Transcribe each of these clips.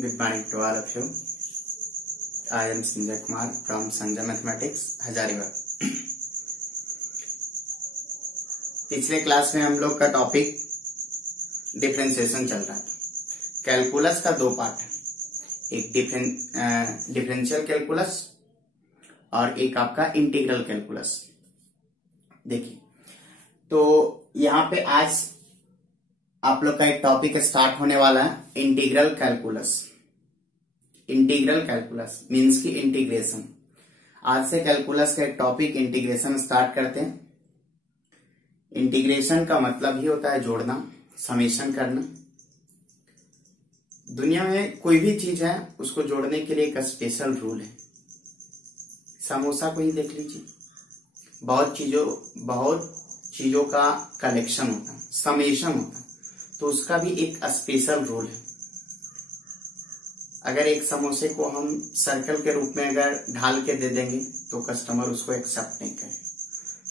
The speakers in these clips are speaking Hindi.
Good morning to all of you. I am Sanjay Kumar from Sanjay Mathematics, Hazaribagh. पिछले क्लास में हम लोग का टॉपिक डिफरेंशिएशन चल रहा था। कैलकुलस का दो पार्ट है, एक डिफरेंशियल कैलकुलस और एक आपका इंटीग्रल कैलकुलस। देखिए, तो यहाँ पे आज आप लोग का एक टॉपिक स्टार्ट होने वाला है, integral calculus. Integral calculus means की इंटीग्रेशन। आज से कैलकुलस का एक टॉपिक इंटीग्रेशन स्टार्ट करते हैं। इंटीग्रेशन का मतलब ही होता है जोड़ना, समेशन करना। दुनिया में कोई भी चीज है उसको जोड़ने के लिए एक स्पेशल रूल है। समोसा को ही देख लीजिए, बहुत चीजों का कलेक्शन होता है, समेशन होता है, तो उसका भी एक स्पेशल रूल है। अगर एक समोसे को हम सर्कल के रूप में अगर ढाल के दे देंगे तो कस्टमर उसको एक्सेप्ट नहीं करेगा।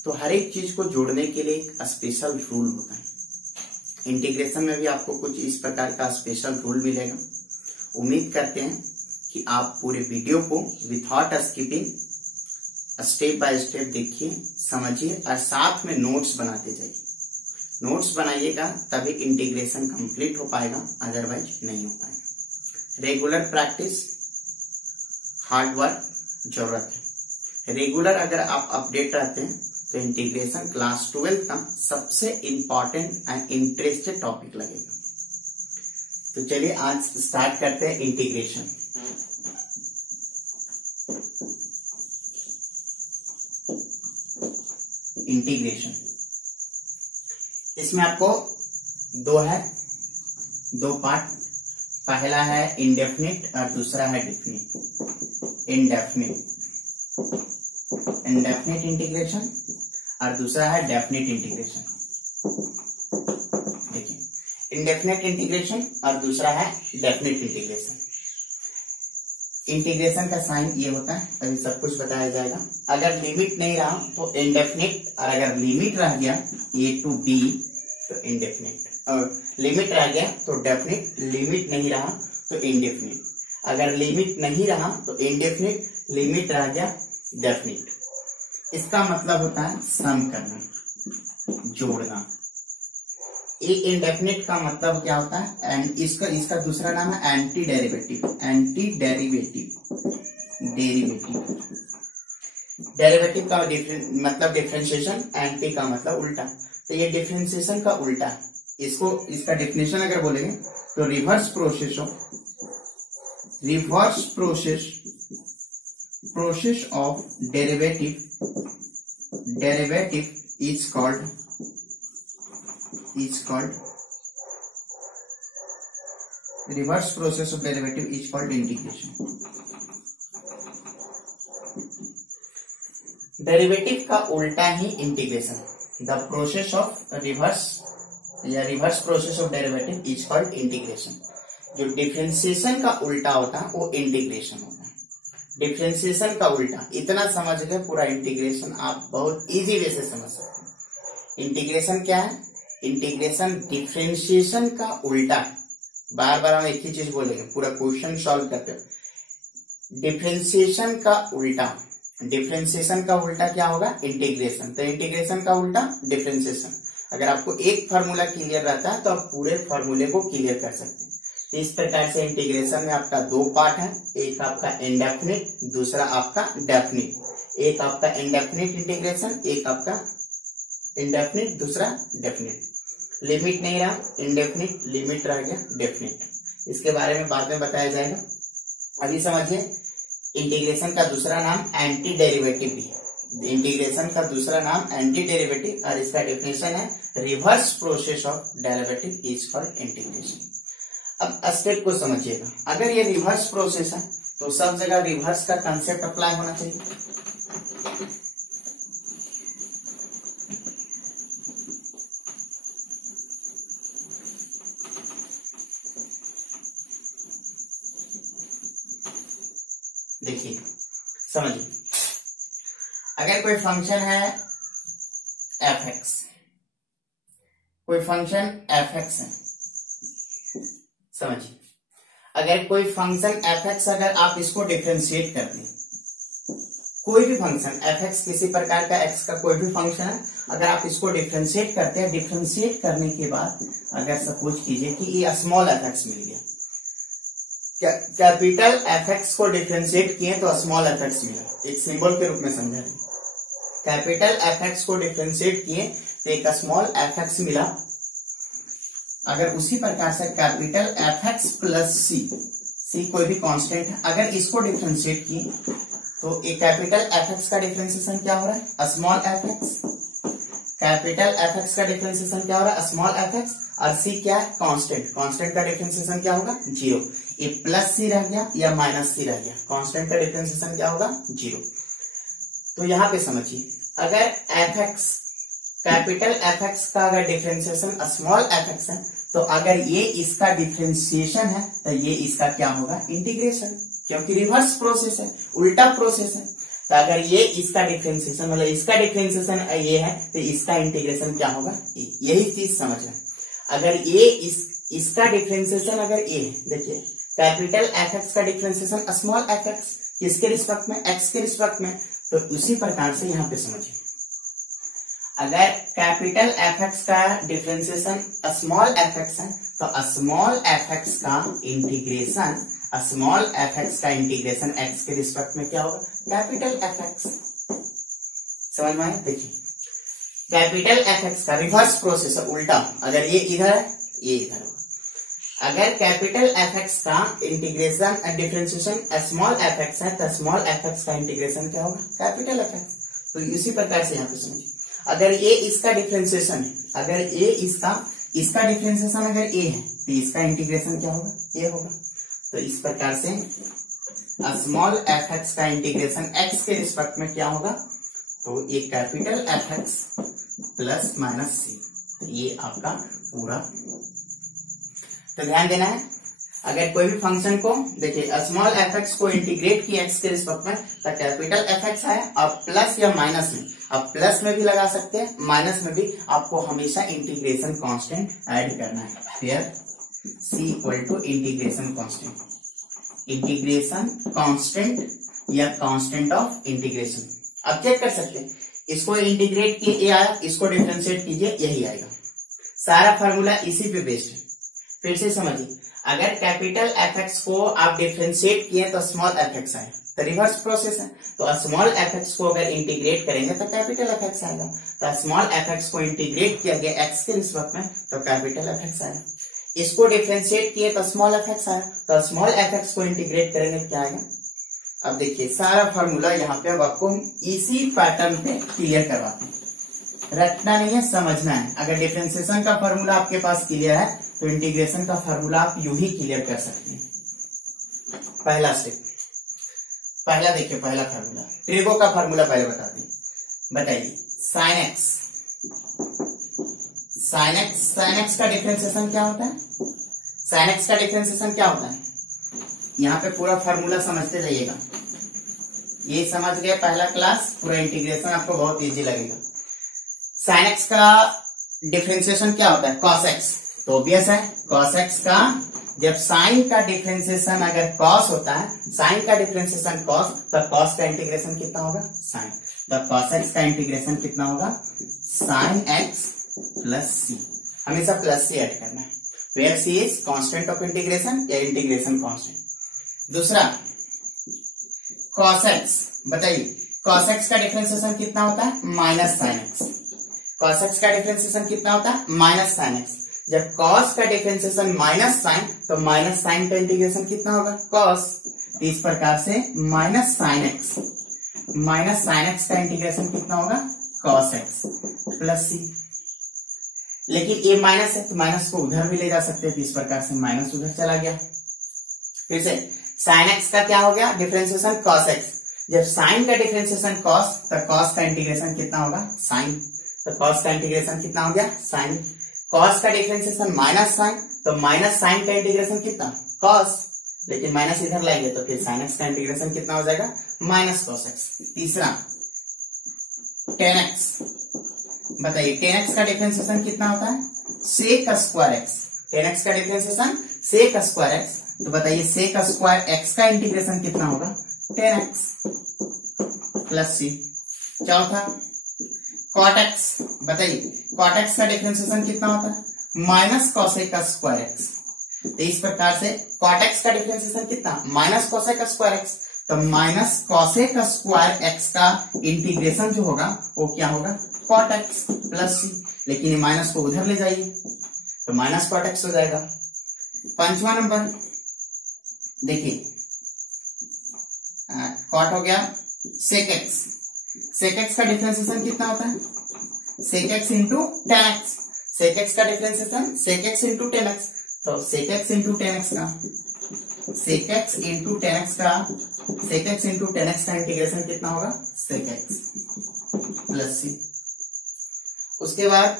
तो हर एक चीज को जोड़ने के लिए एक स्पेशल रूल होता है। इंटीग्रेशन में भी आपको कुछ इस प्रकार का स्पेशल रूल मिलेगा। उम्मीद करते हैं कि आप पूरे वीडियो को without skipping step by step देखिए, समझिए और साथ में नोट्स बनाते जाइए। नोट्स बनाइएगा तभी इंटीग्रेशन कंप्लीट हो पाएगा, अदरवाइज नहीं हो पाएगा। रेगुलर प्रैक्टिस, हार्ड वर्क जरूरत है। रेगुलर अगर आप अपडेट रहते हैं तो इंटीग्रेशन क्लास 12 का सबसे इंपॉर्टेंट एंड इंटरेस्टेड टॉपिक लगेगा। तो चलिए आज स्टार्ट करते हैं इंटीग्रेशन। इंटीग्रेशन इसमें आपको दो पार्ट, पहला है इंडेफिनिट और दूसरा है डिफिनिट। इंडेफिनिट इंटीग्रेशन और दूसरा है डेफिनिट इंटीग्रेशन। देखिए, इंडेफिनिट इंटीग्रेशन और दूसरा है डेफिनिट इंटीग्रेशन। इंटीग्रेशन का साइन ये होता है, अभी सब कुछ बताया जाएगा। अगर लिमिट नहीं रहा तो इंडेफिनिट, और अगर लिमिट रह गया a to b तो इंडेफिनिट, और लिमिट रह गया तो डेफिनिट, लिमिट नहीं रहा तो इंडेफिनिट। अगर लिमिट नहीं रहा तो इंडेफिनिट, लिमिट रह गया डेफिनिट। इसका मतलब होता है सम करना, जोड़ना। ये इंडेफिनिट का मतलब क्या होता है, एंड इसका दूसरा नाम है एंटी डेरिवेटिव। डेरिवेटिव का मतलब डिफरेंशिएशन, एंटी का मतलब उल्टा। तो ये डिफरेंशिएशन का उल्टा है। इसका डेफिनेशन अगर बोलेंगे तो reverse process of derivative is called reverse process of derivative is called integration। Derivative का उल्टा ही integration. The process of reverse process of derivative is called integration. जो डिफरेंशिएशन का उल्टा होता है वो इंटीग्रेशन होता है। डिफरेंशिएशन का उल्टा, इतना समझ ले पूरा इंटीग्रेशन आप बहुत इजी वे से समझ सकते हैं। इंटीग्रेशन क्या है? इंटीग्रेशन डिफरेंशिएशन का उल्टा। बार बार हम एक ही चीज बोलेंगे, पूरा क्वेश्चन सॉल्व करते हैं। डिफरेंशिएशन का उल्टा, डिफरेंशिएशन का उल्टा क्या होगा? इंटीग्रेशन। तो इंटीग्रेशन का उल्टा डिफरेंशिएशन। अगर आपको एक फार्मूला क्लियर रहता है तो आप पूरे फार्मूले को क्लियर कर सकते हैं। तो इस प्रकार से इंटीग्रेशन में आपका दो पार्ट है, एक आपका इंडेफिनिट, दूसरा आपका डेफिनिट। एक आपका इंडेफिनिट इंटीग्रेशन, एक आपका इंडेफिनिट, दूसरा डेफिनिट। लिमिट नहीं रहा इंडेफिनिट, लिमिट रह गया डेफिनिट। इसके बारे में बाद में बताया जाएगा। अभी समझिए, इंटीग्रेशन का दूसरा नाम एंटी डेरिवेटिव भी है। इंटीग्रेशन का दूसरा नाम एंटी डेरिवेटिव और इसका डेफिनेशन है reverse process of derivative is called integration. अब स्टेप को समझिएगा। अगर ये रिवर्स प्रोसेस है तो सब जगह रिवर्स का कंसेप्ट अप्लाई होना चाहिए। देखिए, समझिए, अगर कोई फंक्शन है f(x), कोई फंक्शन f(x) है, समझिए। अगर कोई फंक्शन f(x) अगर आप इसको डिफरेंशिएट करते हैं, कोई भी फंक्शन f(x) किसी प्रकार का x का कोई भी फंक्शन है, अगर आप इसको डिफरेंशिएट करते हैं, डिफरेंशिएट करने के बाद अगर सपोज कीजिए कि ये स्मॉल f(x) मिल गया, कैपिटल f(x) को डिफरेंशिएट किए तो स्मॉल f(x) मिला, एक सिंबल के रूप में समझा रहे। कैपिटल f(x) को डिफरेंशिएट किए तो एक स्मॉल f(x) मिला। अगर उसी प्रकार से कैपिटल f(x) प्लस c कोई भी कांस्टेंट है, अगर इसको डिफरेंशिएट किए तो एक कैपिटल f(x) का डिफरेंशिएशन क्या हो रहा है, स्मॉल f(x). कैपिटल f(x) का डिफरेंशिएशन क्या हो रहा है, स्मॉल f(x), और c क्या है, कांस्टेंट। कांस्टेंट का डिफरेंशिएशन क्या होगा, 0। ये प्लस c रह गया या माइनस c रह गया, कांस्टेंट का डिफरेंशिएशन क्या होगा, 0। तो यहाँ पे समझिए, अगर f(x) कैपिटल f(x) का अगर डिफरेंशिएशन स्मॉल f(x) है, तो अगर ये इसका डिफरेंशिएशन है तो ये इसका क्या होगा, इंटीग्रेशन, क्योंकि रिवर्स प्रोसेस है, उल्टा प्रोसेस है। तो अगर ये इसका डिफरेंशिएशन मतलब इसका डिफरेंशिएशन ये है तो इसका इंटीग्रेशन क्या होगा, यही चीज समझना। अगर ये इसका डिफरेंशिएशन अगर ये है, देखिए कैपिटल f(x) का डिफरेंशिएशन स्मॉल f(x) किसके रिस्पेक्ट में, x के रिस्पेक्ट में, तो उसी प्रकार से यहाँ पे समझिए, अगर कैपिटल f(x) का डिफरेंशिएशन स्मॉल f(x) है तो स्मॉल f(x) का इंटीग्रेशन x के रिस्पेक्ट में क्या होगा, कैपिटल f(x). समझ में आया, देखिए कैपिटल f(x) का रिवर्स प्रोसेस है, उल्टा, अगर ये इधर है ये इधर होगा। अगर कैपिटल f(x) का इंटीग्रेशन डिफरेंशिएशन स्मॉल f(x) है तो स्मॉल f(x) का इंटीग्रेशन क्या होगा, कैपिटल f(x). तो इसी प्रकार से यहाँ पे समझिए, अगर ये इसका डिफरेंशिएशन है, अगर ये इसका डिफरेंशिएशन अगर ए है तो इसका इंटीग्रेशन क्या होगा, ए होगा। तो इस प्रकार से स्मॉल f(x) का इंटीग्रेशन x के रिस्पेक्ट में क्या होगा, तो ये capital f(x) plus minus c, तो ये आपका पूरा। तो ध्यान देना है, अगर कोई भी फंक्शन को देखिए स्मॉल f(x) को इंटीग्रेट किया x के रिस्पेक्ट में तो कैपिटल f(x) है, और प्लस या माइनस में, आप प्लस में भी लगा सकते हैं, माइनस में भी, आपको हमेशा इंटीग्रेशन कांस्टेंट ऐड करना है। फिर c equal to integration constant, integration constant या कांस्टेंट ऑफ इंटीग्रेशन। अब चेक कर सकते हैं, इसको इंटीग्रेट किए ये आया, इसको डिफरेंशिएट कीजिए यही आएगा, सारा फार्मूला इसी पे बेस्ड है। फिर से समझिए, अगर कैपिटल f(x) को आप डिफरेंशिएट किए तो स्मॉल f(x) आए, तो रिवर्स प्रोसेस है, तो स्मॉल f(x) को अगर इंटीग्रेट करेंगे तो कैपिटल f(x) आएगा। तो स्मॉल f(x) को इंटीग्रेट किया गया x के रिस्पेक्ट में तो कैपिटल f(x) आएगा। इसको डिफरेंशिएट किए तो स्मॉल f(x) आया, तो स्मॉल f(x) को इंटीग्रेट करेंगे क्या आएगा। अब देखिए सारा फॉर्मूला यहाँ पे अब आपको इसी पैटर्न पे क्लियर करवाते हैं, रटना नहीं है, समझना है। अगर डिफरेंशिएशन का फॉर्मूला आपके पास क्लियर है तो इंटीग्रेशन का फॉर्मूला आप यूं ही क्लियर कर सकते हैं। पहला स्टेप, पहला देखिए, पहला फॉर्मूला ट्रिगो का फॉर्मूला पहले बताते हैं। बताइए sin x का डिफरेंशिएशन क्या होता है, sin x का डिफरेंशिएशन क्या होता है, यहाँ पे पूरा फॉर्मूला समझते जाइएगा। ये समझ गए पहला क्लास, पूरा इंटीग्रेशन आपको बहुत इजी लगेगा। sin x का डिफरेंशिएशन क्या होता है, cos x, तो ऑब्वियस है cos x का, जब sin का डिफरेंशिएशन अगर cos होता है, sin का डिफरेंशिएशन cos, तो cos का इंटीग्रेशन कितना होगा, sin, तो cos x का इंटीग्रेशन कितना होगा, sin x प्लस c, हमेशा प्लस c ऐड करना है, where c is constant of integration या इंटीग्रेशन कांस्टेंट। दूसरा cos x, बताइए cos x का डिफरेंशिएशन कितना होता है, minus sin x, cos x का डिफरेंशिएशन कितना होता है, माइनस sin x। जब cos का डिफरेंशिएशन माइनस sin, तो माइनस sin का इंटीग्रेशन कितना होगा, cos। तो इस प्रकार से माइनस sin x का इंटीग्रेशन कितना होगा, cos x प्लस c। लेकिन ये माइनस है तो माइनस को उधर भी ले जा सकते हैं, तो इस प्रकार से माइनस उधर चला गया। फिर से sin x का क्या हो गया, डिफरेंशिएशन cos x, जब sin का डिफरेंशिएशन cos, तो cos का इंटीग्रेशन कितना होगा, sin, तो cos का इंटीग्रेशन कितना हो गया, sin। cos का डिफरेंशिएशन माइनस sin, तो माइनस sin का इंटीग्रेशन कितना, cos, लेकिन माइनस इधर लाएंगे तो फिर sin x का इंटीग्रेशन कितना हो जाएगा, माइनस cos x। तीसरा tan x, बताइए tan x का डिफरेंशिएशन कितना होता है, sec square x, tan x का डिफरेंशिएशन sec स्क्वायर x, तो बताइए सेक स्क्वायर एक्स का इंटीग्रेशन कितना होगा 10x प्लस सी। चौथा कॉट एक्स, बताइए कॉट एक्स का डिफरेंशिएशन कितना होता है माइनस कॉसेक स्क्वायर एक्स। तो इस प्रकार से कॉट एक्स का डिफरेंशिएशन कितना माइनस कॉसेक स्क्वायर एक्स, तो माइनस कॉसेक स्क्वायर एक्स का इंटीग्रेशन जो होगा वो क्या होगा कॉट एक्स प्लस सी। लेकिन ये माइनस को उधर ले जाइए तो माइनस कॉट एक्स हो जाएगा। पांचवा नंबर देखिए कॉट हो गया सेक एक्स, सेक एक्स का डिफरेंशिएशन कितना होता है sec x into tan x, sec x का differentiation sec x into tan x, तो sec x into tan x का sec x into tan x का sec x into tan x का इंटीग्रेशन कितना होगा सेक एक्स प्लस सी। उसके बाद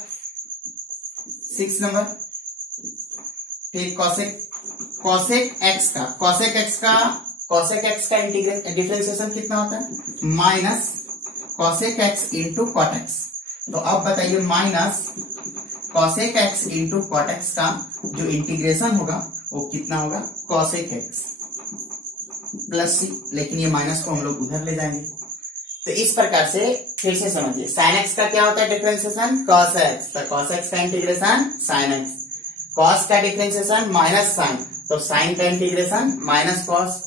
6 नंबर फिर कॉसेक एक्स का डिफरेंशिएशन कितना होता है minus cosec x into cot x. तो अब बताइए minus cosec x into cot x का जो इंटीग्रेशन होगा वो कितना होगा कॉसेक एक्स प्लस सी। लेकिन ये माइनस को हम लोग उधर ले जाएंगे। तो इस प्रकार से फिर से समझिए साइन एक्स का क्या होता है डिफरेंशिएशन कॉस एक्स, तो कॉस एक्स का इंटीग्रेशन साइन एक्स, कॉस का डिफरेंशिएशन माइनस साइन, तो साइन का integration minus cos,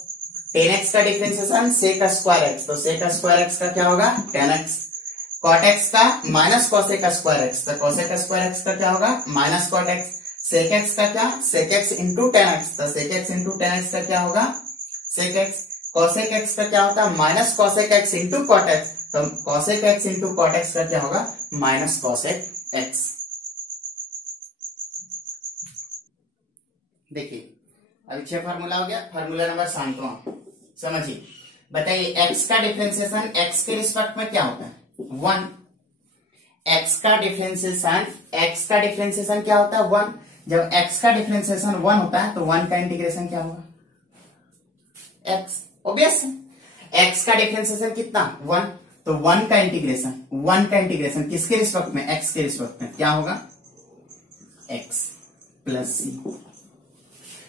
tan x का डिफरेंशिएशन सेक स्क्वायर एक्स, तो सेक स्क्वायर एक्स का क्या होगा टेन एक्स, कॉट एक्स का माइनस कॉसेक स्क्वायर एक्स, तो कॉसेक स्क्वायर एक्स का क्या होगा minus cot x, sec x का क्या sec x into tan x, तो sec x into tan x का क्या होगा सेक एक्स, कॉसेक एक्स का क्या होता है minus cosec x into cot x, तो cosec x into cot x का क्या होगा माइनस कॉसेक एक्स। देखिए अभी 6 फार्मूला हो गया। फार्मूला नंबर 7वां समझिए, बताइए x का डिफरेंशिएशन x के रिस्पेक्ट में क्या होता है 1, x का डिफरेंशिएशन क्या होता है 1, जब x का डिफरेंशिएशन 1 होता है तो 1 का इंटीग्रेशन क्या होगा x, ऑब्वियस है। x का डिफरेंशिएशन कितना 1, तो 1 का इंटीग्रेशन किसके रिस्पेक्ट में x के रिस्पेक्ट में क्या होगा x प्लस सी।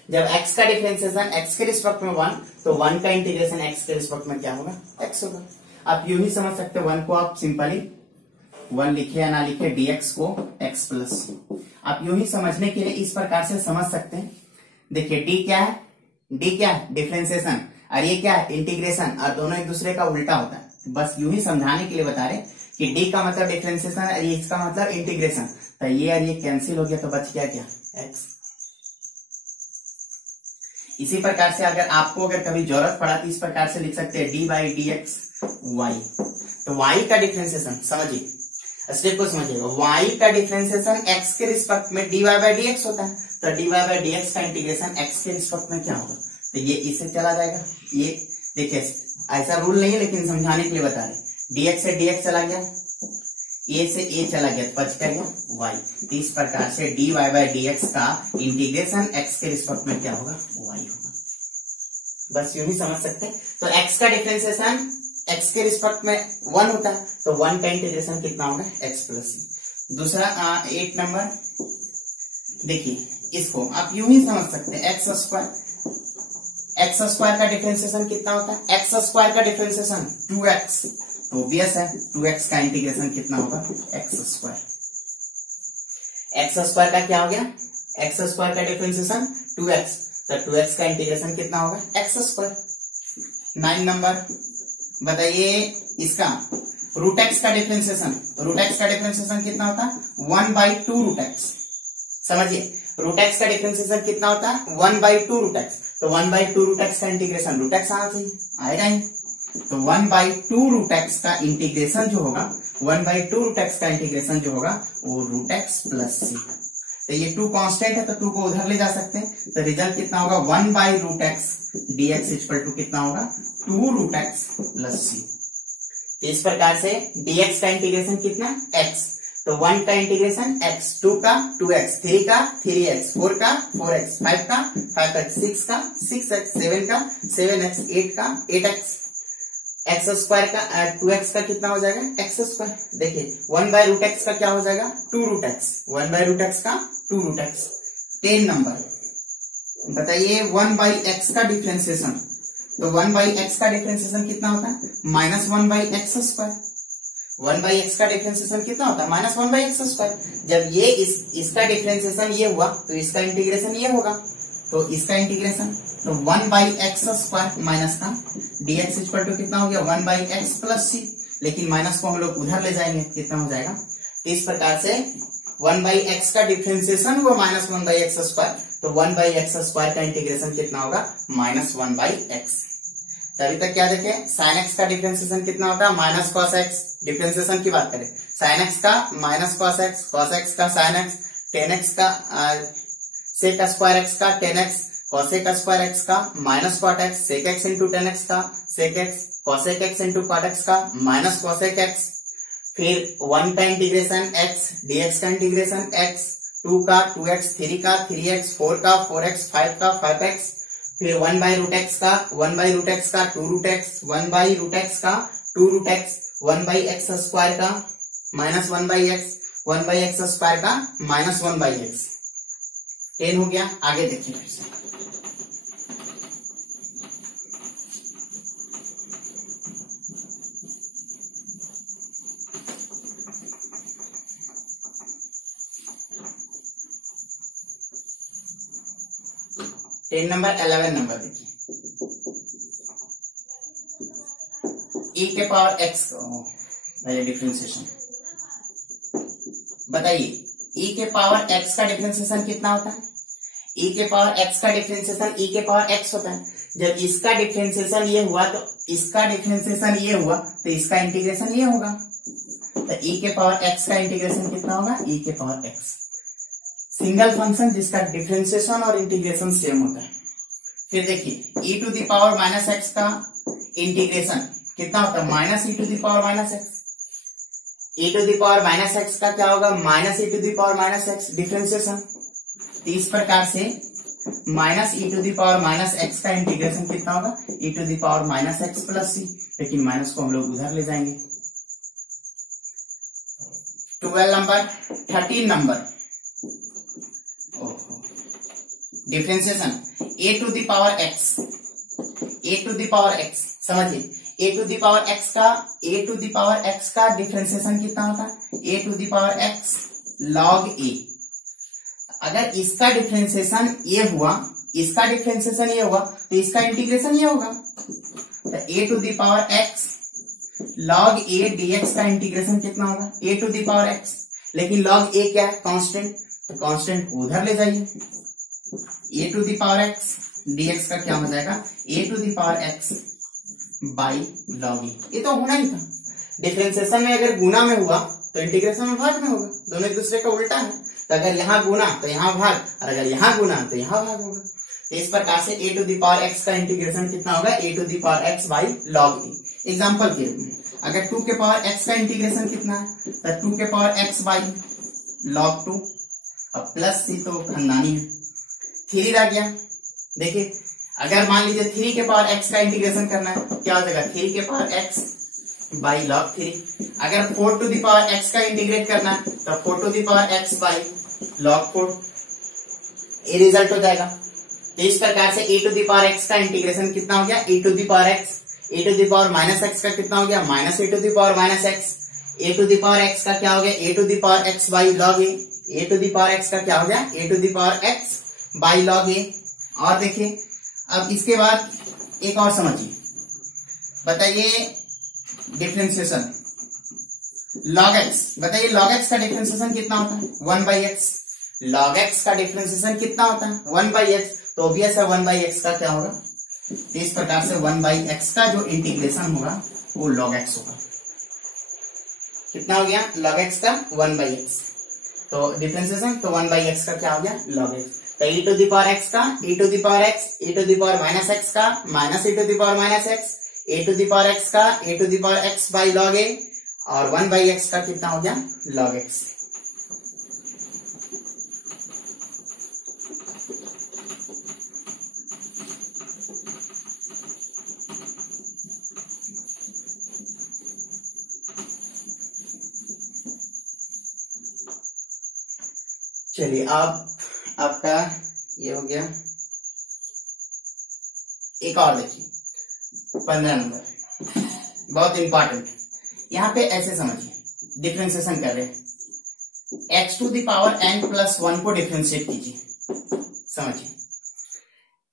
जब x का डिफरेंशिएशन x के रिस्पेक्ट में 1, तो 1 का इंटीग्रेशन x के रिस्पेक्ट में क्या होगा x होगा। आप यूं ही समझ सकते हैं 1 को आप सिंपली 1 लिखे या ना लिखे dx को x प्लस, आप यूं ही समझने के लिए इस प्रकार से समझ सकते हैं। देखिए d क्या है डिफरेंशिएशन, और ये क्या है इंटीग्रेशन, और दोनों एक दूसरे का उल्टा होता है। बस यूं ही समझाने के लिए बता रहे कि d का मतलब डिफरेंशिएशन और इसका मतलब इंटीग्रेशन, तो ये और ये कैंसिल हो गया तो बच गया क्या x। इसी प्रकार से अगर कभी जरूरत पड़ा तो इस प्रकार से लिख सकते हैं d by d x y. तो y का डिफरेंशिएशन समझिए, स्टेप को समझिएगा, y का डिफरेंशिएशन x के रिस्पेक्ट में dy बाई डी एक्स होता है, तो dy बाई डी एक्स का इंटीग्रेशन x के रिस्पेक्ट में क्या होगा, तो ये इससे चला जाएगा। ये देखिए ऐसा रूल नहीं है लेकिन समझाने के लिए बता रहे, dx से dx चला गया, a से a चला गया, बच गया y। तो इस प्रकार से dy बाई डी एक्स का इंटीग्रेशन x के रिस्पेक्ट में क्या होगा y होगा। बस यूं ही समझ सकते हैं। तो x का डिफरेंशिएशन x के रिस्पेक्ट में 1 होता है, तो 1 का इंटीग्रेशन कितना होगा x प्लस सी। दूसरा 8 नंबर देखिए, इसको आप यूं ही समझ सकते हैं एक्स स्क्वायर का डिफरेंशिएशन कितना होता है, एक्स स्क्वायर का डिफरेंशिएशन 2x, तो ऑब्वियस है 2x का इंटीग्रेशन कितना होगा एक्स स्क्वायर का क्या हो गया एक्स स्क्वायर का डिफरेंशिएशन 2x, तो 2x का इंटीग्रेशन कितना होगा एक्स स्क्वायर। 9 नंबर बताइए इसका रूट एक्स का डिफरेंशिएशन कितना होता है 1/2 रूट एक्स। समझिए रूट एक्स का डिफरेंशिएशन कितना होता है 1/2 रूट एक्स, तो 1/2 रूट एक्स का इंटीग्रेशन रूट एक्स आना चाहिए, आएगा ही। तो 1/2 रूट एक्स का इंटीग्रेशन जो होगा 1/2 रूट एक्स का इंटीग्रेशन जो होगा वो रूट एक्स प्लस सी। तो ये 2 कांस्टेंट है तो 2 को उधर ले जा सकते हैं, तो रिजल्ट कितना होगा 1/√x dx इक्वल टू कितना होगा 2 रूट एक्स प्लस सी। तो इस प्रकार से dx का इंटीग्रेशन कितना x, तो 1 का इंटीग्रेशन x, 2 का 2x, 3 का 3x, 4 का 4x, 5 का 5x, 6 का 6x, 7 का 7x, 8 का 8x, एक्स स्क्वायर का 2x का कितना हो जाएगा एक्स स्क्वायर। देखिए 1/√x का क्या हो जाएगा 2 रूट एक्स, 1/√x का 2 रूट एक्स। 10 नंबर बताइए 1/x का डिफ्रेंसिएशन, तो 1/x का डिफ्रेंसिएशन कितना होता है? -1/x²। 1/x का डिफ्रेंसिएशन कितना होता है? -1/x²। जब ये इसका डिफ्रेंसिएशन ये हुआ तो इसका इंटीग्रेशन ये होगा, तो इसका इंटीग्रेशन, तो 1/x² माइनस का dx इक्वल टू कितना हो गया? 1/x + c। लेकिन माइनस को हम लोग उधर ले जाएंगे, कितना हो जाएगा? इस प्रकार से 1/x का डिफ्रेंसिएशन हुआ -1/x², तो 1/x² का इंटीग्रेशन कितना होगा? -1/x। तभी तक क्या देखे? sin x का डिफ्रेंसिएशन कितना होता है? -cos x। डिफ्रेंसिएशन की बात करें, sin x का -cos x, cos x का sin x, tan x का sec स्क्वायर x का tan x, cosec square x का -cot x, sec x into tan x का sec x, cosec x into cot x का -cosec x, फिर 1 का इंटीग्रेशन x, dx का इंटीग्रेशन x, 2 का 2x, 3 का 3x, 4 का 4x, 5 का 5x, फिर 1/√x का 1/√x का 2√x, 1/√x का 2√x, 1/x² का -1/x, 1/x² का -1/x। 10 हो गया। आगे देखिए फिर से, नंबर 11 नंबर देखिए, e के पावर x, पहले डिफरेंशिएशन बताइए। e के पावर x का डिफरेंशिएशन कितना होता है? e के पावर x का डिफरेंशिएशन e के पावर x होता है। जब इसका डिफरेंशिएशन ये हुआ तो इसका डिफरेंशिएशन ये हुआ तो इसका इंटीग्रेशन ये होगा, तो e के पावर x का इंटीग्रेशन कितना होगा? e के पावर x। सिंगल फंक्शन जिसका डिफरेंशिएशन और इंटीग्रेशन सेम होता है। फिर देखिए e to the power -x का इंटीग्रेशन कितना होता है? -e to the power -x। e to the power -x का क्या होगा? -e to the power -x differentiation. तो इस प्रकार से -e to the power -x का इंटीग्रेशन कितना होगा? e to the power -x + c। लेकिन माइनस को हम लोग उधर ले जाएंगे। 12 number, 13 number, differentiation a to the power x, a to the power x, समझिए a to the power x का डिफरेंशिएशन कितना होता है? a to the power x log a। अगर इसका डिफरेंशिएशन ये हुआ, इसका डिफरेंशिएशन ये हुआ तो इसका इंटीग्रेशन ये होगा, तो a to the power x log a dx का इंटीग्रेशन कितना होगा? a to the power x। लेकिन log a क्या है? कांस्टेंट, तो कांस्टेंट को उधर ले जाइए। a to the power x dx का क्या हो जाएगा? a to the power x by log a। ये तो होना ही था। डिफरेंशिएशन में अगर गुना में हुआ तो इंटीग्रेशन में भाग में होगा, दोनों एक दूसरे का उल्टा है। तो अगर यहाँ गुना तो यहाँ भाग, और अगर यहाँ गुना तो यहाँ भाग होगा। तो इस प्रकार से a to the power x का इंटीग्रेशन कितना होगा? a to the power x by log a। Example के रूप में अगर 2 के पावर x का इंटीग्रेशन कितना है? तो 2 के पावर x बाई log 2, अब प्लस c तो खानदानी है, 3 रह गया। देखिए अगर मान लीजिए 3 के पावर x का इंटीग्रेशन करना है, क्या हो जाएगा? 3 के पावर x बाई log 3। अगर 4 टू द पावर x का इंटीग्रेट करना है तो 4 to the power x by log 4, ये रिजल्ट हो जाएगा। तो इस प्रकार से a to the power x का इंटीग्रेशन कितना हो गया? e to the power x, e to the power -x का कितना हो गया? -a to the power -x। a to the power x का क्या हो गया? a to the power x by log a। a to the power x का क्या हो गया? a to the power x by log a। और देखिए अब इसके बाद एक और समझिए, बताइए डिफरेंशिएशन log x। बताइए log x का डिफरेंशिएशन कितना होता है? 1/x। log x का डिफरेंशिएशन कितना होता है? 1/x। तो ऑब्वियस है 1/x का क्या होगा? तो इस प्रकार से 1/x का जो इंटीग्रेशन होगा वो log x होगा। कितना हो गया? log x का 1/x। तो डिफरेंशिएशन तो 1/x का क्या हो गया? log x। तो e to the power x का e to the power x, e to the power -x का -e to the power -x, a to the power x का a to the power x by log a, और 1/x का कितना हो गया? log x। चलिए अब आपका ये हो गया एक और देखिए 15 नंबर, बहुत इंपॉर्टेंट। यहाँ पे ऐसे समझिए, डिफरेंशिएशन कर रहे हैं, x to the power n plus 1 को डिफरेंशिएट कीजिए। समझिए,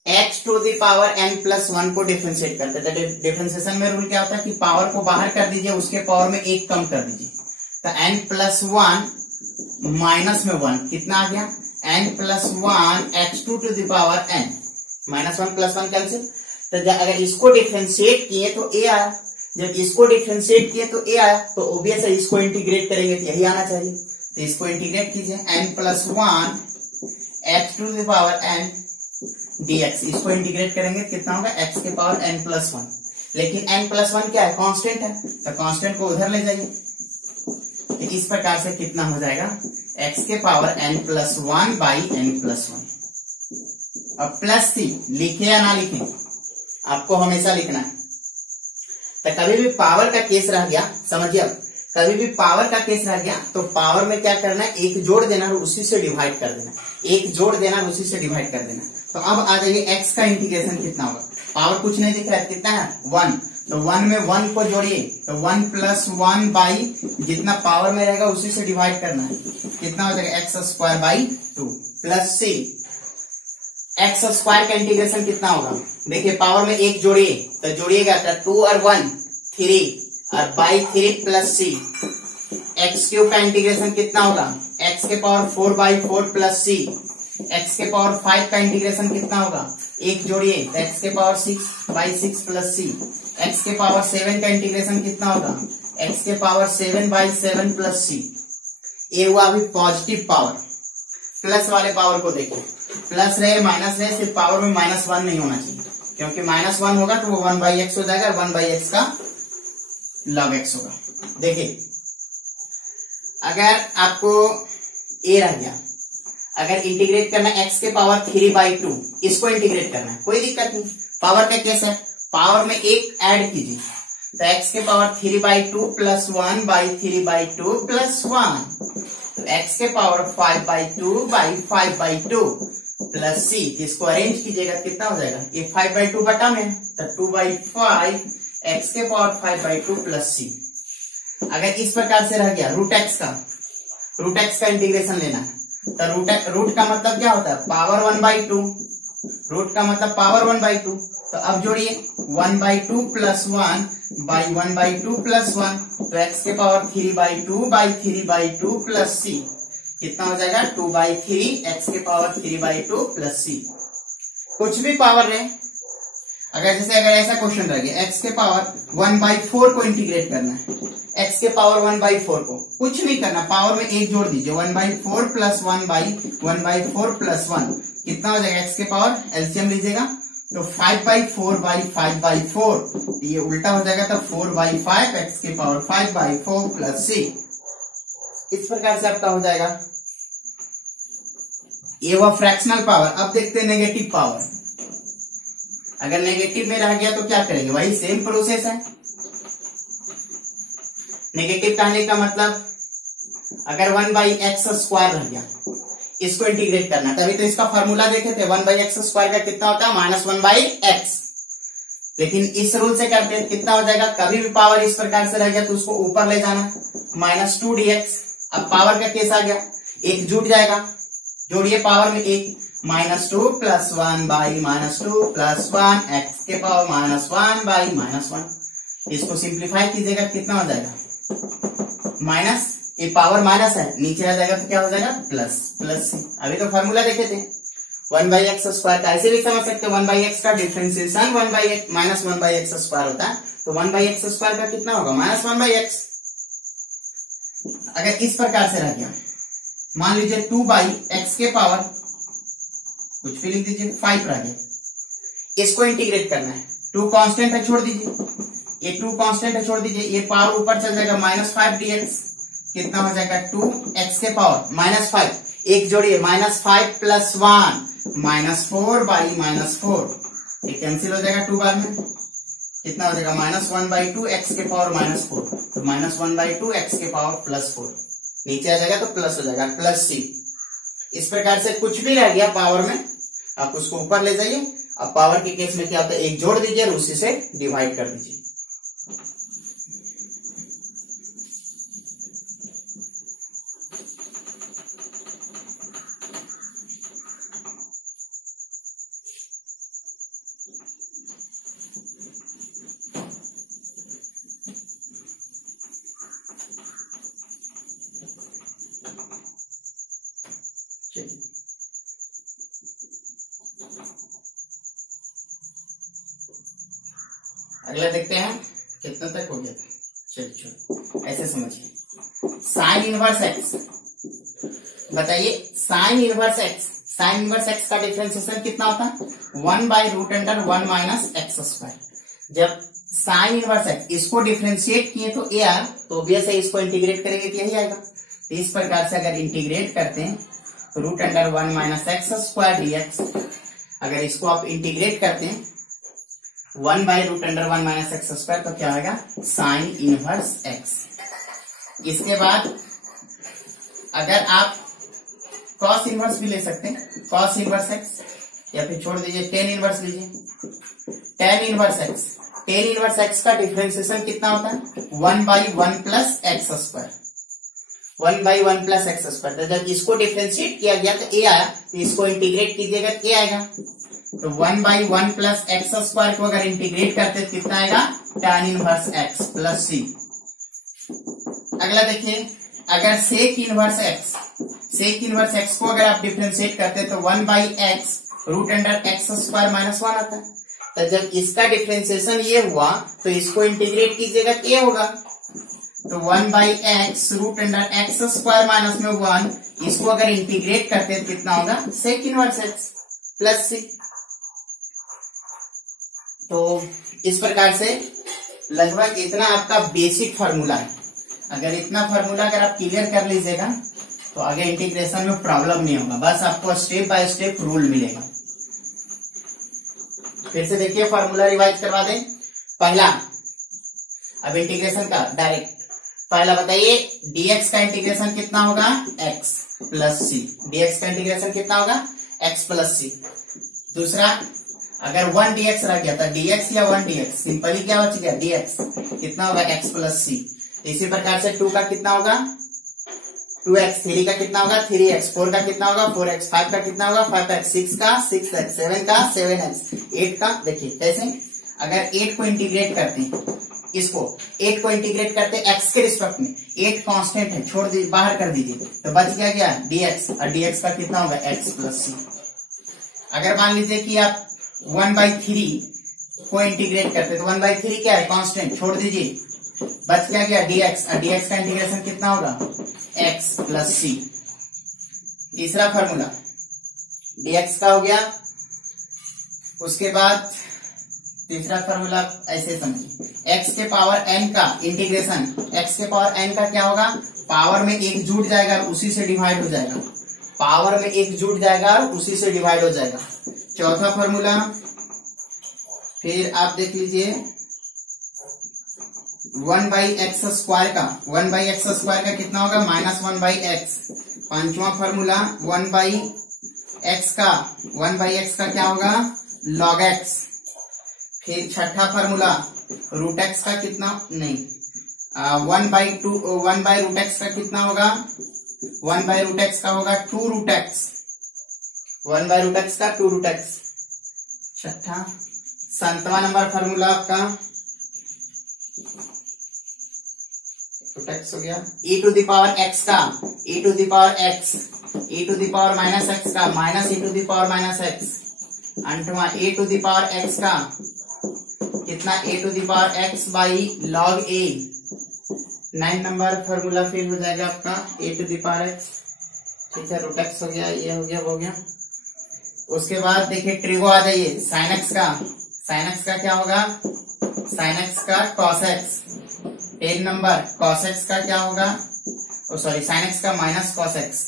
x to the power n plus 1 को डिफरेंशिएट करते थे। डिफरेंशिएशन में रूल क्या होता है कि पावर को बाहर कर दीजिए, उसके पावर में एक कम कर दीजिए। तो n प्लस 1 माइनस में 1 कितना आ गया, n plus 1 x to the power n, minus 1 plus 1 cancel. तो अगर इसको डिफरेंशिएट किए तो a आया, जब इसको डिफरेंशिएट किए तो a आया, तो ओबियस है इसको इंटीग्रेट करेंगे तो यही आना चाहिए। तो इसको इंटीग्रेट कीजिए, n plus 1 x to the power n dx, इसको इंटीग्रेट करेंगे कितना होगा, x के पावर n प्लस 1। लेकिन n प्लस 1 क्या है, कांस्टेंट है, तो कांस्टेंट को उधर ले जाइए। तो इस प्रकार से कितना हो जाएगा, x के power n plus 1 by n plus 1। अब प्लस थी, लिखे या ना लिखे, आपको हमेशा लिखना है। तो कभी भी पावर का केस रह गया, समझिए, अब कभी भी पावर का केस रह गया तो पावर में क्या करना है, एक जोड़ देना और उसी से डिवाइड कर देना, एक जोड़ देना और उसी से डिवाइड कर देना। तो अब आ जाइए x का इंटीग्रेशन कितना होगा, पावर कुछ नहीं दिख रहा है, कितना है 1, तो 1 में 1 को जोड़िए, तो 1 प्लस 1 बाई जितना पावर में रहेगा उसी से डिवाइड करना है, कितना हो जाएगा x square by 2 plus c। x square का इंटीग्रेशन कितना होगा, देखिए पावर में एक जोड़िए, तो जोड़िएगा तो 2 और 1 3 और by 3 plus c। x cube का इंटीग्रेशन कितना होगा, x के power 4 by 4 plus c। x के पावर 5 का इंटीग्रेशन कितना होगा, एक जोड़िए, तो x के power 6 by 6 plus c। x के पावर 7 का इंटीग्रेशन कितना होगा, x के पावर 7 बाई 7 प्लस c। ये हुआ अभी पॉजिटिव पावर। प्लस वाले पावर को देखो, प्लस रहे माइनस रहे, सिर्फ पावर में -1 नहीं होना चाहिए, क्योंकि -1 होगा तो वो 1 बाई एक्स हो जाएगा, 1 बाई एक्स का लॉग एक्स होगा। देखिए, अगर आपको ए रह गया, अगर इंटीग्रेट करना है x के पावर 3 बाई 2, इसको इंटीग्रेट करना है, कोई दिक्कत नहीं, पावर का केस है, पावर में एक ऐड कीजिए, तो x के power 3 by 2 plus 1 by 3 by 2 plus 1, तो x के power 5 by 2 by 5 by 2 plus c। इसको अरेंज कीजिएगा, कितना हो जाएगा, ये 5 बाई 2 बटा में, तो 2 बाई 5 x के पावर 5 बाई 2 प्लस c। अगर इस प्रकार से रह गया, रूट एक्स का इंटीग्रेशन लेना है, तो रूट का मतलब क्या होता है, पावर 1 बाई 2, रूट का मतलब पावर 1 बाई 2। तो अब जोड़िए 1 by 2 plus 1 by 1 by 2 plus 1, तो x के power 3 by 2 by 3 by 2 plus c, कितना हो जाएगा 2 बाई 3 x के पावर 3 बाई 2 प्लस c। कुछ भी पावर रहे, अगर ऐसा क्वेश्चन रह गया, x के पावर 1 बाई 4 को इंटीग्रेट करना है, x के पावर 1 बाई 4 को कुछ नहीं करना, पावर में एक जोड़ दीजिए, 1 by 4 plus 1 by 1 by 4 plus 1, कितना हो जाएगा, x के पावर एलसीएम लीजिएगा, तो 5 बाई 4 बाई 5 बाई 4, ये उल्टा हो जाएगा, तो 4 बाई 5 x के पावर 5 बाई 4 प्लस c। इस प्रकार से आपका हो जाएगा, ये हुआ फ्रैक्शनल पावर। अब देखते हैं नेगेटिव पावर। अगर नेगेटिव में रह गया तो क्या करेंगे, वही सेम प्रोसेस है। नेगेटिव कहने का मतलब, अगर 1 बाई एक्स स्क्वायर रह गया, इसको इंटीग्रेट करना, तभी तो इसका फॉर्मूला देखे थे, 1 बाई एक्स स्क्वायर का कितना होता है, -1 बाई एक्स। लेकिन इस रूल से करते हैं, कितना हो जाएगा, कभी भी पावर इस प्रकार से रह गया तो उसको ऊपर ले जाना, -2 dx। अब पावर का केस आ गया, एक जुट जाएगा, जोड़िए पावर में एक, -2 प्लस 1 बाई -2 प्लस 1 x के पावर -1 बाई -1। इसको सिंप्लीफाई कीजिएगा, कितना हो जाएगा, माइनस, ये पावर माइनस है, नीचे आ जाएगा तो क्या हो जाएगा, प्लस c। अभी तो फॉर्मूला देखे थे, 1 बाई एक्स स्क्वायर का ऐसे भी समझ सकते हैं, 1 बाई एक्स का डिफरेंशिएशन 1 बाई एक्स स्क्वायर होता है, तो 1 बाई एक्स स्क्वायर का कितना होगा, -1 बाई एक्स। अगर इस प्रकार से रह गया, मान लीजिए 2 बाई एक्स के पावर कुछ भी लिख दीजिए 5 रह गया, इसको इंटीग्रेट करना है, 2 कांस्टेंट है छोड़ दीजिए, ये 2 कांस्टेंट है छोड़ दीजिए, ये पावर ऊपर चल जाएगा, -5 dx, कितना हो जाएगा 2x के पावर -5, एक जोड़िए -5 प्लस 1 -4 बाई -4, ये कैंसिल हो जाएगा 2 बार में, कितना हो जाएगा -1 बाई 2 x के पावर -4, तो -1 बाई 2 x के पावर +4, नीचे आ जाएगा तो प्लस हो जाएगा, प्लस c। इस प्रकार से कुछ भी रह गया पावर में, आप उसको ऊपर ले जाइए अब पावर के केस में क्या होता है, एक जोड़ दीजिए और उसी से डिवाइड कर दीजिए। अगला देखते हैं कितना तक हो गया था। चलिए ऐसे समझिए, साइन इनवर्स एक्स, बताइए sine inverse x, sine inverse x का डिफरेंशिएशन कितना होता है, 1/√1 माइनस एक्स स्क्वायर। जब साइन इनवर्स एक्स इसको डिफरेंशिएट किए तो ए आया, तो ऑब्वियस है इसको इंटीग्रेट करेंगे तो यही आएगा। तो इस प्रकार से अगर इंटीग्रेट करते हैं √1 माइनस एक्स स्क्वायर dx, अगर इसको आप इंटीग्रेट करते हैं 1/√1 माइनस एक्स स्क्वायर तो क्या होगा, साइन इनवर्स एक्स। इसके बाद अगर आप कॉस इनवर्स भी ले सकते हैं, कॉस इनवर्स एक्स, या फिर छोड़ दीजिए टेन इनवर्स लीजिए, tan inverse x. Tan inverse x का डिफरेंशिएशन कितना होता है, 1/1 plus x square, 1/1 plus x square. तो जब इसको डिफरेंशिएट किया गया तो ए आया, तो इसको इंटीग्रेट कीजिएगा तो ए आएगा। तो 1/1 प्लस एक्स स्क्वायर को अगर इंटीग्रेट करते तो कितना आएगा, tan inverse x plus c. अगला देखिए, अगर sec inverse x, sec inverse x को अगर आप डिफरेंशिएट करते तो 1/x√x स्क्वायर माइनस 1 आता है। तो जब इसका डिफरेंशिएशन ये हुआ तो इसको इंटीग्रेट कीजिएगा तो ये होगा, तो 1/x√x स्क्वायर माइनस में 1, इसको अगर इंटीग्रेट करते तो कितना होगा, सेक इनवर्स एक्स प्लस सी। तो इस प्रकार से लगभग इतना आपका बेसिक फार्मूला है। अगर इतना फार्मूला अगर आप क्लियर कर लीजिएगा तो आगे इंटीग्रेशन में प्रॉब्लम नहीं होगा, बस आपको स्टेप बाय स्टेप रूल मिलेगा। फिर से देखिए फार्मूला रिवाइज करवा दें। पहला, अब इंटीग्रेशन का डायरेक्ट, पहला बताइए dx का इंटीग्रेशन कितना होगा, x प्लस सी। dx का इंटीग्रेशन कितना होगा, x प्लस सी। दूसरा, अगर 1 dx रह गया था, dx या 1 dx, सिंपली क्या बच गया, dx कितना होगा, x प्लस सी। इसी प्रकार से 2 का कितना होगा, 2x, 3 का कितना होगा, 3x, 4 का कितना होगा, 4x, 5 का कितना होगा, 5x, 6 का 6x, 7 का 7x, 8 का, देखिए कैसे, अगर 8 को इंटीग्रेट करते हैं, इसको 8 को इंटीग्रेट करते x के रिस्पेक्ट में, 8 कांस्टेंट है, छोड़ दीजिए, बाहर कर दीजिए, तो बच गया dx, और dx का कितना होगा, x प्लस सी। अगर मान लीजिए कि आप 1/3 को इंटीग्रेट करते तो 1/3 क्या है, कांस्टेंट, छोड़ दीजिए, बच गया dx, और dx का इंटीग्रेशन कितना होगा, x प्लस सी। तीसरा फॉर्मूला dx का हो गया। उसके बाद तीसरा फॉर्मूला ऐसे समझिए, x के पावर n का इंटीग्रेशन, x के पावर n का क्या होगा, पावर में एक जुड़ जाएगा और उसी से डिवाइड हो जाएगा, पावर में एक जुड़ जाएगा और उसी से डिवाइड हो जाएगा। चौथा फॉर्मूला, फिर आप देख लीजिए 1/x स्क्वायर का, 1/x स्क्वायर का कितना होगा, -1/x। पांचवा फॉर्मूला 1/x का, 1/x का क्या होगा, log x। फिर छठा फॉर्मूला √x का कितना, नहीं 1/√x का कितना होगा, 1/√x का होगा 2√x, 1/√x का 2√x। छठा, 7वां नंबर फॉर्मूला आपका x हो गया, e to the power x का, e to the power x, e to the power minus x का, minus e to the power minus x। 8वां e to the power x का कितना, e to the power x by log a। 9 number formula फिर हो जाएगा आपका e to the power x, ठीक है, √x हो गया, ये हो गया, वो हो गया। उसके बाद देखिए ट्रिगो आ जाइए, साइन एक्स का, साइन एक्स का क्या होगा, साइन एक्स का cos x. 10 number cos x का क्या होगा, सॉरी साइन एक्स का minus cos x,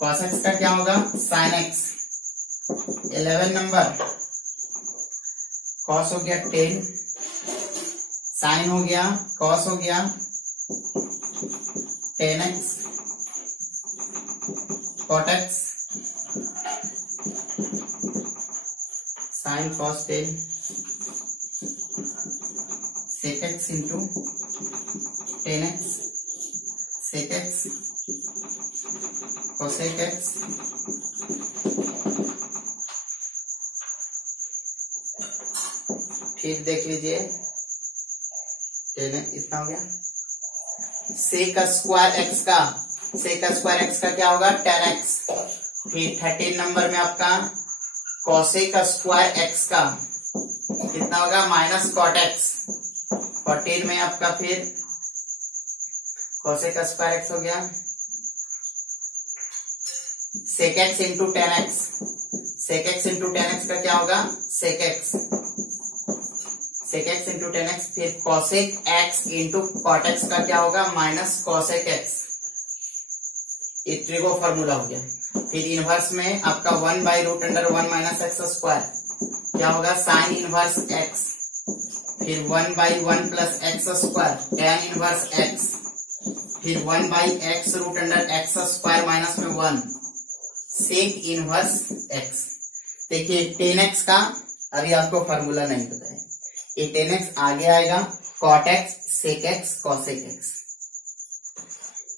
cos x का क्या होगा, साइन एक्स। 11 नंबर कॉस हो गया 10, साइन हो गया, कॉस हो गया 10x, cot x, sine cos tan sec x into tan x sec x cosec x फिर देख लीजिए टेन इतना हो गया सेक स्क्वायर एक्स का क्या होगा टेन एक्स। फिर 13 नंबर में आपका कोसेक स्क्वायर एक्स का कितना होगा माइनस कॉट एक्स। 14 में आपका फिर कोसेक स्क्वायर एक्स हो गया sec x into tan x. Sec x into tan x का क्या होगा sec x into tan x. फिर cosec x into cot x का क्या होगा माइनस कोसेक एक्स। ये ट्रिगो फॉर्मूला हो गया। फिर इनवर्स में आपका 1/√(1 - x स्क्वायर क्या होगा साइन इनवर्स एक्स। फिर 1/1 + x² tan इनवर्स एक्स। फिर 1/x√(x स्क्वायर माइनस में 1 सेक इनवर्स एक्स। देखिए 10x का अभी आपको फॉर्मूला नहीं पता है, ये 10x आगे आएगा cot x sec x cosec x.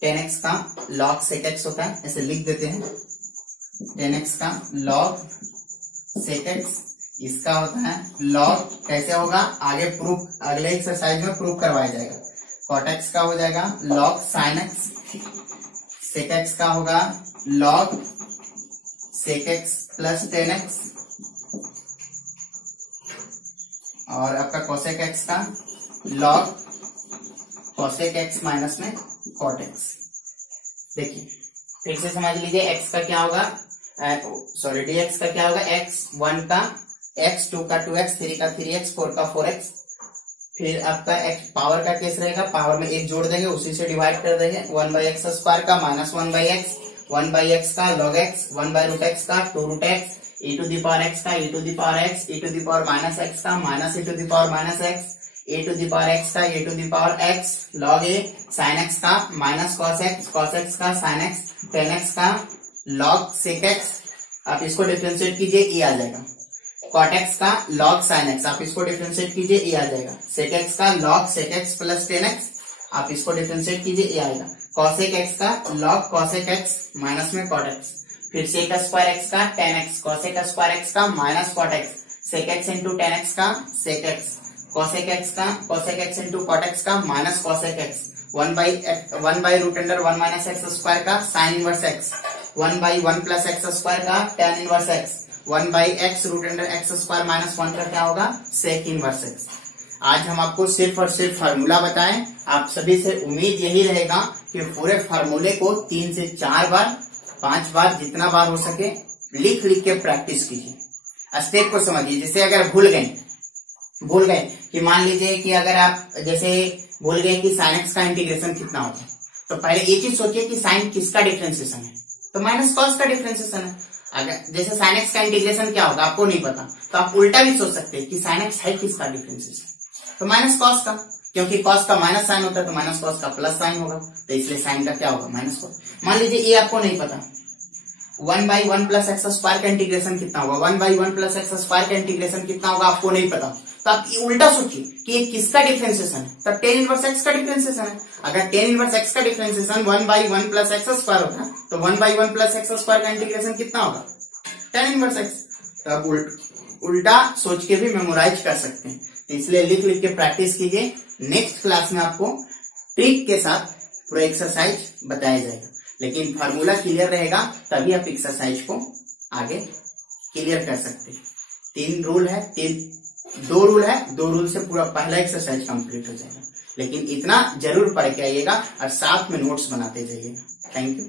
10x का log sec x होता है, ऐसे लिख देते हैं 10x का log sec x, इसका होता है log कैसे होगा आगे प्रूफ अगले एक्सरसाइज में प्रूफ करवाया जाएगा। cot x का हो जाएगा log sin x, sec x का होगा log sec x plus 10x और आपका cosec x का log cosec x माइनस में cot x। देखिए फिर से समझ लीजिए x का क्या होगा dx का क्या होगा x1 का x2 का 2x 3 का 3x 4 का 4x। फिर आपका x पावर का केस रहेगा, पावर में एक जोड़ देंगे उसी से डिवाइड कर देंगे 1/x² का माइनस 1/x 1/x का log x 1/√x का 2√x e to the power x का e to the power x e to the power minus x का minus e to the power minus x a to the power x का a to the power x log a sin x का माइनस cos x का sin x tan x का log sec x। आप इसको डिफरेंशिएट कीजिए ये आ जाएगा। cot x का log sin x आप इसको डिफरेंशिएट कीजिए ये आ जाएगा। sec x का log sec x plus tan x आप इसको डिफरेंशिएट कीजिए ये आएगा। cosec x का log cosec x माइनस में cot x। फिर sec स्क्वायर x का tan x cosec square x का minus cot x sec x into tan x का sec x cosec x का cosec x into cot x का minus cosec x 1/√(1 - x square का sine inverse x 1/1 + x square का tan inverse x 1/x√(x square minus 1 का क्या होगा सेक इनवर्स x। आज हम आपको सिर्फ और सिर्फ फार्मूला बताएं। आप सभी से उम्मीद यही रहेगा कि पूरे फार्मूले को 3 से 4 बार 5 बार जितना बार हो सके लिख के प्रैक्टिस कीजिए। स्टेप को समझिए। जैसे अगर भूल गए कि मान लीजिए कि अगर आप जैसे भूल गए कि sin x का इंटीग्रेशन कितना होता है, तो पहले एक ही सोचिए कि साइन किसका डिफरेंशिएशन है, तो माइनस कॉस का डिफरेंशिएशन है। अगर जैसे sin x का इंटीग्रेशन क्या होगा आपको नहीं पता, तो आप उल्टा भी सोच सकते हैं कि sin x है किसका डिफरेंशिएशन, तो माइनस कॉस का, क्योंकि कॉस का माइनस साइन होता है तो माइनस कॉस का प्लस साइन होगा, तो इसलिए साइन का क्या होगा माइनस कॉस। मान लीजिए ये आपको नहीं पता 1/1 + x स्क्वायर का इंटीग्रेशन कितना होगा, 1/1 + x स्क्वायर का इंटीग्रेशन कितना होगा आपको नहीं पता, तो आप उल्टा सोचिए कि ये किसका डिफरेंशिएशन है, तो tan इनवर्स x का डिफरेंशिएशन है। अगर tan इनवर्स x का डिफरेंशिएशन 1/1 + x स्क्वायर होगा तो 1/1 + x स्क्वायर का इंटीग्रेशन कितना होगा tan इनवर्स x। तो आप उल्टा सोच के भी मेमोराइज कर सकते हैं, तो इसलिए लिख के प्रैक्टिस कीजिए। नेक्स्ट क्लास में आपको ट्रिक के साथ पूरा एक्सरसाइज बताया जाएगा, लेकिन फार्मूला क्लियर रहेगा तभी आप एक्सरसाइज को आगे क्लियर कर सकते हैं। 2 रूल है, 2 रूल से पूरा पहला एक्सरसाइज कंप्लीट हो जाएगा, लेकिन इतना जरूर पढ़ के आइएगा और साथ में नोट्स बनाते जाइएगा। Thank you.